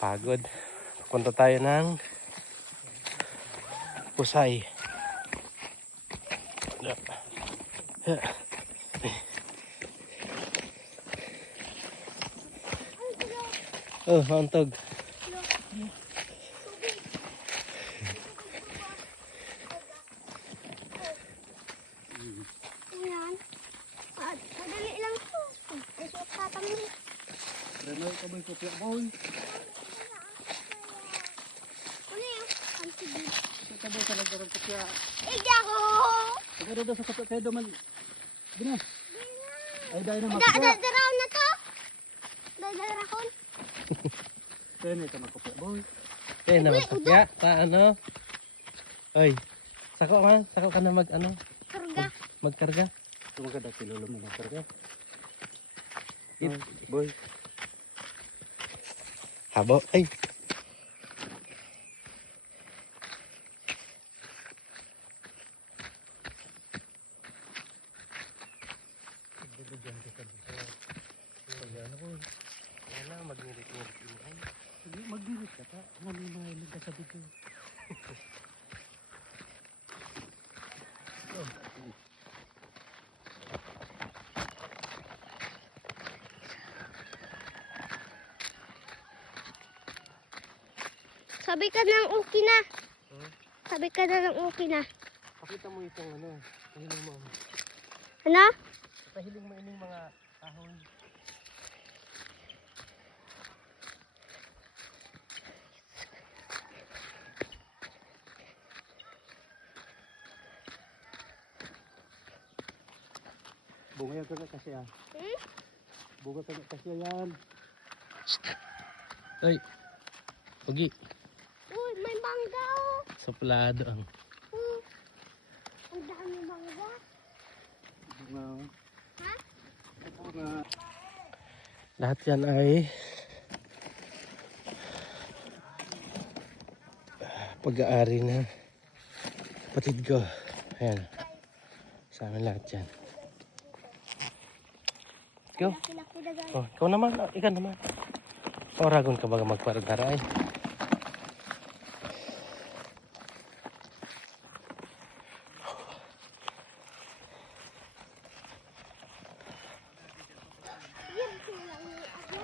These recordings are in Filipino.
Pagod. Punta tayo ng Pusay. Oh, hantog. Ayan. Madali lang to. Isok tatangin. Renal ka ba yung kopya boy? Ano yun? Ang sige. Ito ba sa nagdarang kopya? Ija ko! Siguro daw sa kopya kayo daw man. Gina. Ay dahil na Daraw makopya. na to. Dadarakon. Kaya na ito makopya boy. Eh, naman sa ano? Oy, sako ka na Karga. magkarga. Tumagad at silolo mo na karga. Boy. Habo, ay. Magdilit ka ta. Namimahilig ka sa dito. Sabi ka ng okay na. Sabi ka na ng okay na. Pakita mo itong ano, pahiling mo. Ano? Pahiling mo ining mga kahon. Bunga ka na kasi ah. Bunga ka na kasi yan. Ay, Ugi, Uy, may mangga oh. suplado ang. Ang dami mangga. Bunga. Ha? Bunga. Lahat yan ay pag-aari na kapatid ko. Ayan, sa amin lahat yan. Go. Laki-laki na gano'n. Oh, ikaw naman, ikaw naman. Oragon ka baga magparadaray. Yan silang ni Agya.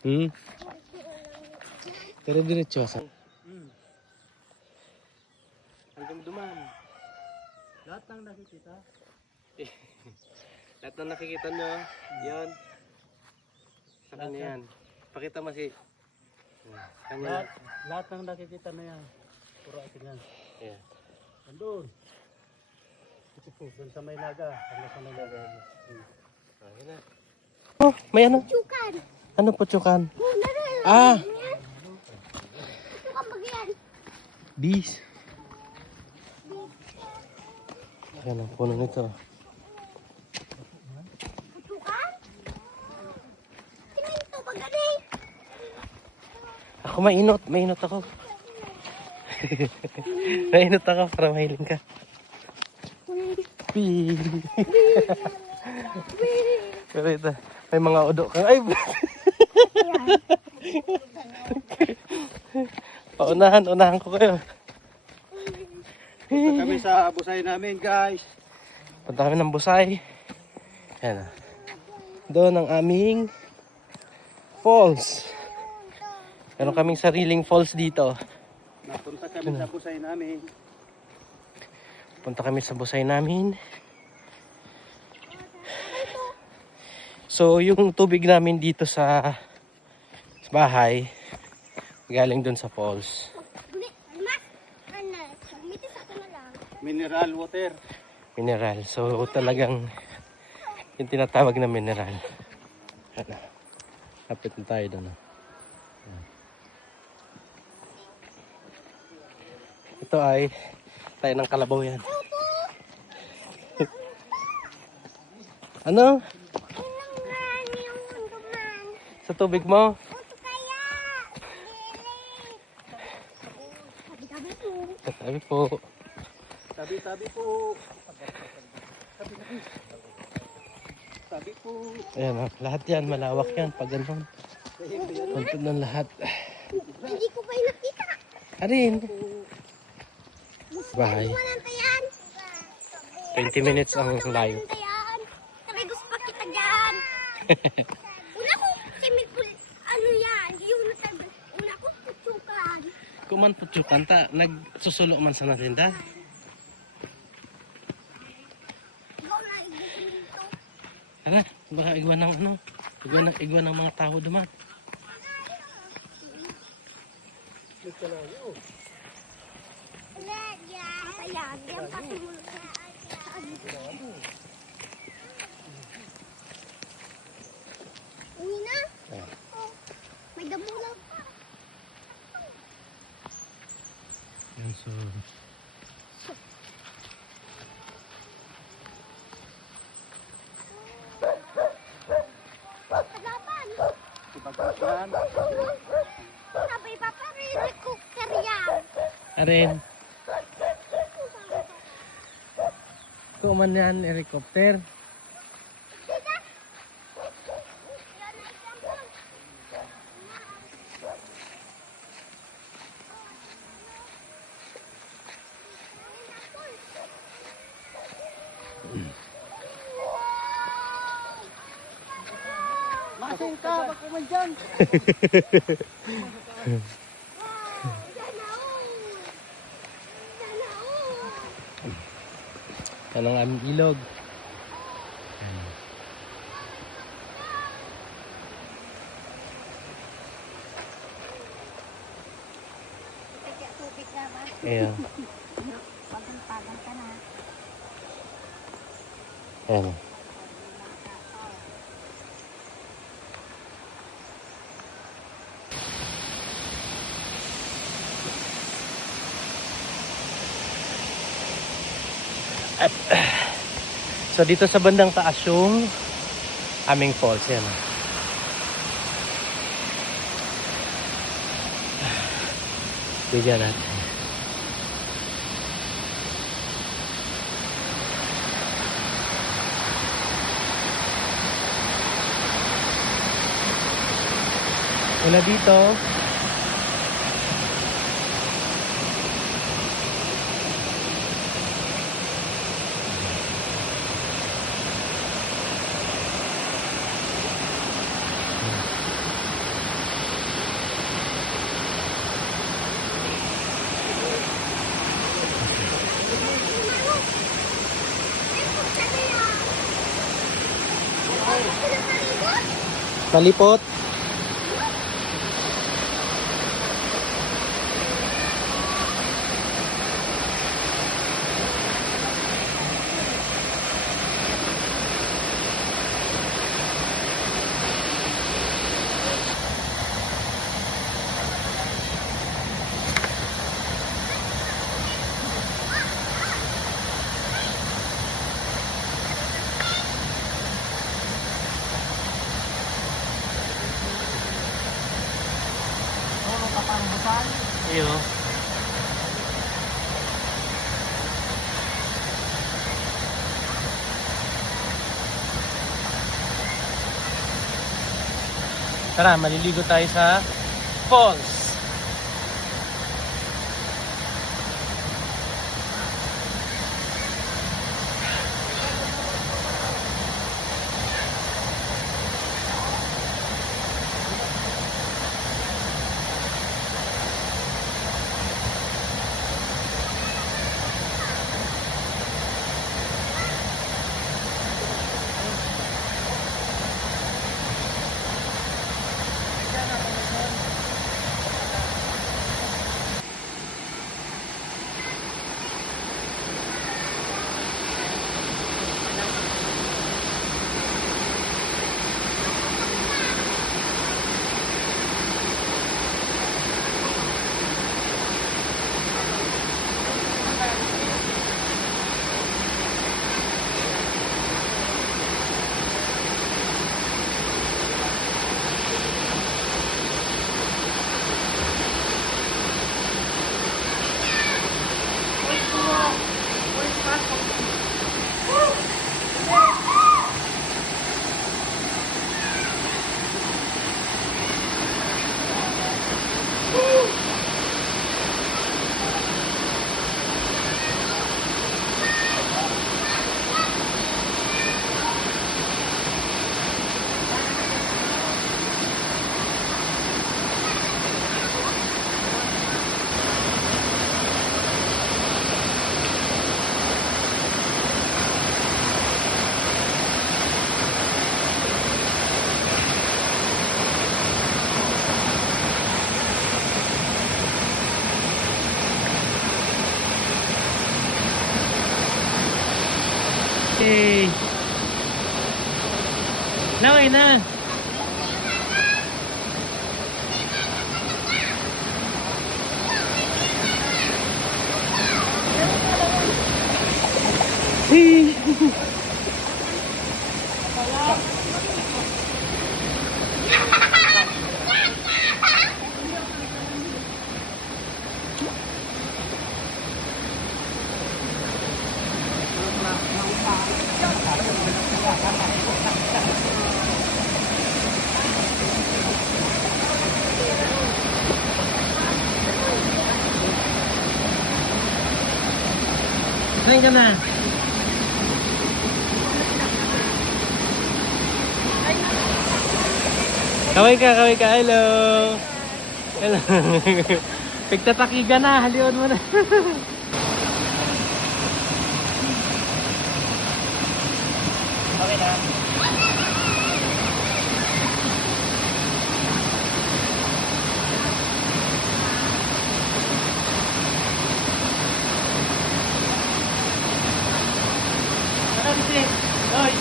Hmm? Yan silang ni Agya. Pero diretso sa. Hanggang duman. Lahat ng nakikita. Lahat na nakikita nyo, yan. Sa kanya yan. Pakita mo si. Sa kanya. Lahat ng nakikita na yan. Puro atin yan. Yeah. Andun. Doon sa may naga. Hanggang sa may naga. Ayun na. Oh, may ano? Tsukan. Ano po tsukan? Ano Ah! Tsukan ba yan? Bees. Ayan ang puno nito. Tsukan? Siminto ba galing? Ako mainot ako. Mainot ako para mahiling ka. Bee. Pero ito, may mga udo ka. Ay! Unahan ko kayo. Punta kami sa busay namin guys. Punta kami ng Busay. Ayan. Doon ang aming falls. Meron kaming sariling falls dito. Napunta kami sa busay namin. Punta kami sa Busay namin. So, yung tubig namin dito sa bahay, galing doon sa falls. Mineral water. Mineral. So, talagang yung tinatawag na mineral. Ano? Kapit na tayo doon. Ito ay tayo ng kalabaw yan. Ano? Sa tubig mo? Sabi po. Sabi po. Sabi po. Ayan, lahat yan. Malawak yan. Pag ganun. Puntod ng lahat. Hindi ko pa yung nakita. Arin. Bahay. Walang tayan. 20 minutes ang layo. Walang tayan. Sabi gusto pa kita dyan. Una ko, ano yan? Yung nasabi, una ko, putukan. Kuman tutsukan ta, nagsusulo man sa natinda. Ikaw na igiging dito. Tara, baka igwan ng ano, igwan ng mga tao duman. Ayan, yan pati mo na. Uwi na? Ayan. Oh, may damo lang pa. Yan, so, Kalaban. Ipagkakahan. Sabi pa pa rin cooker yan. Arin. Kuman yan, helicopter. Tita. Yan na example. Masing ka, baka man dyan. Yan ang aming ilog. Tubig naman. Ayan. Pagang-pagang ka na. Ayan. So dito sa bandang taas yung aming falls. Yan. Bigyan natin. Mula dito, palipot. Iyo. Tara, maliligo tayo sa falls. Laway na. Kain ka na. Kaway ka, kaway ka. Hello. Hello. Pagtatakiga na, halion mo na. Okay na. Ano kasi? Hoy.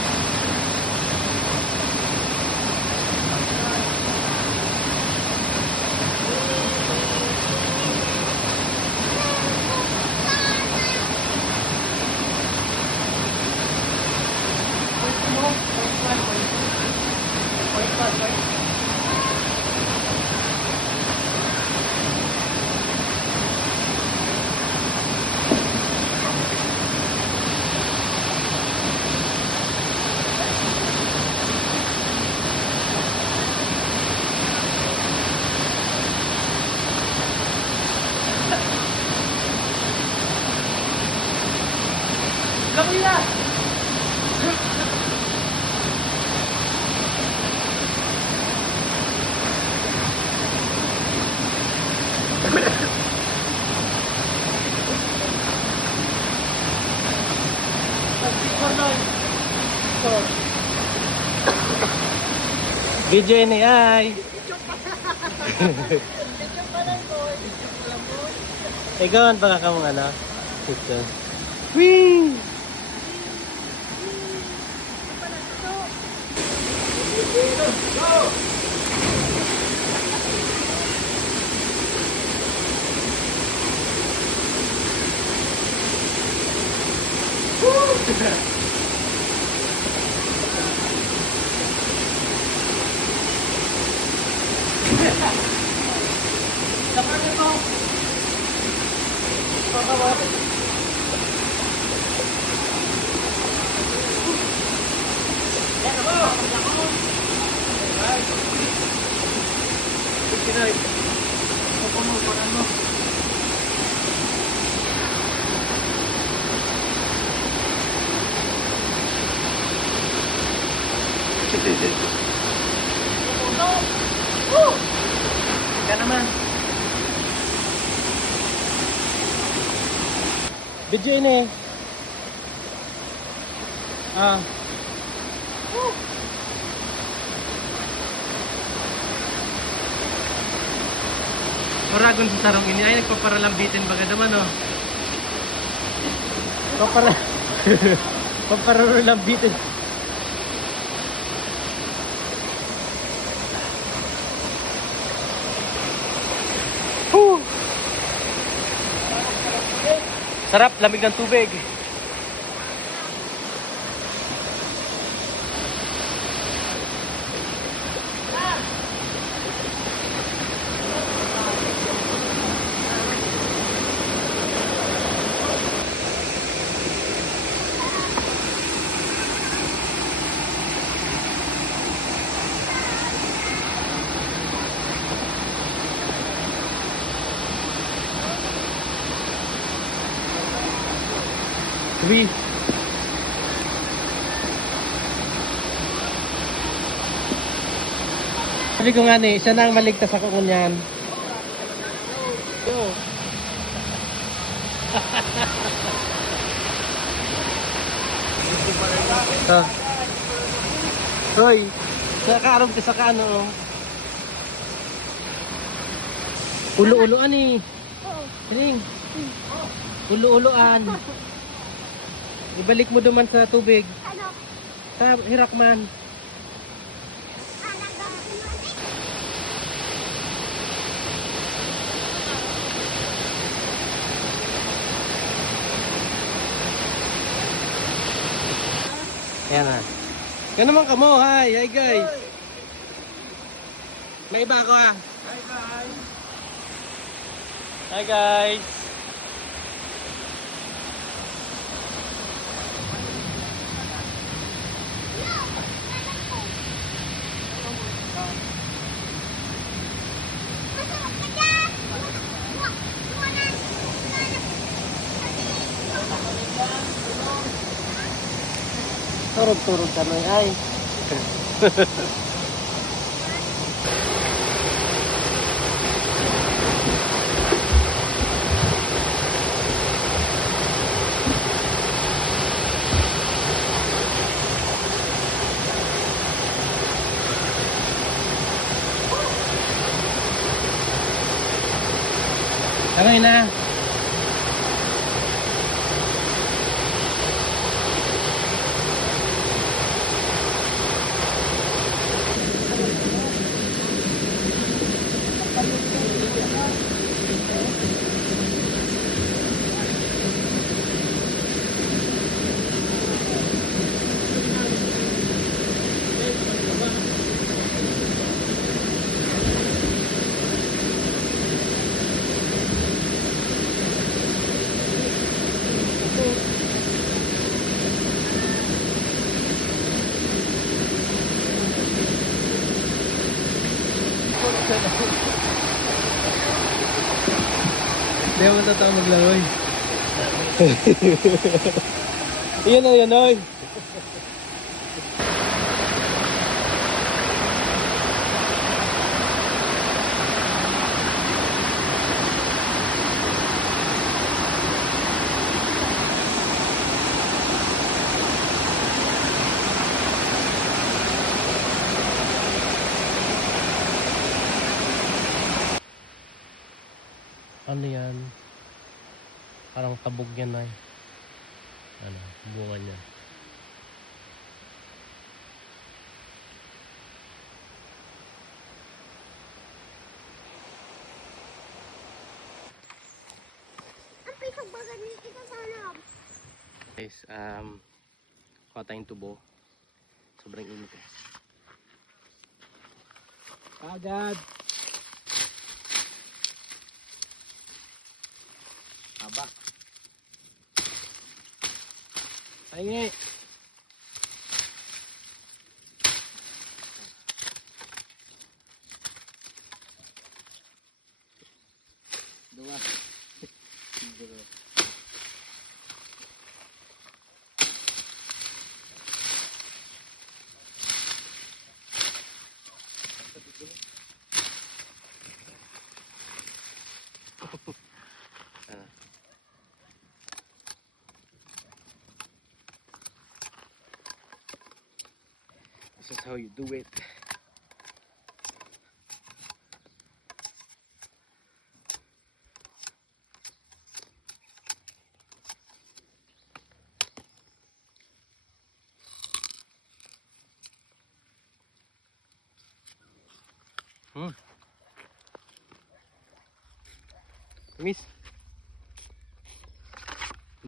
Kapila! Video ini ay. Ikaw baka ka mong ano? Ito. Wee! Ka naman. Video ini. Ah. Oragon sa sarong ini ay nagpaparalambitin baga naman oh. Paparalambitin. Sarap, lamig ng tubig. Uy. Sabi ko nga ni, siya na ang maligtas ako kunyan. Go. Ah. Hoy, sa kaarog ka sa kaano. Ulo-uloan eh. Sining. Ulo-uloan. Ibalik mo duman sa tubig. Ano? Sa hirakman. Ayan na. Yan naman kamo, hi! Hi guys! May iba ako ah. Hi guys. Hi guys! Masarap ka dyan! Buwan na! Turog-turog ka na ay. Kamay na. Hindi ako matatang maglangoy. Iyan o, yan oy. Ano yan? Parang tabog yan ay. Ano, bunga niya. Ang pisang baga nito sa loob. Guys, kuha tayong tubo. Sobrang init eh. Agad. Haba. Ay, Dua. this is how you do it. Miss.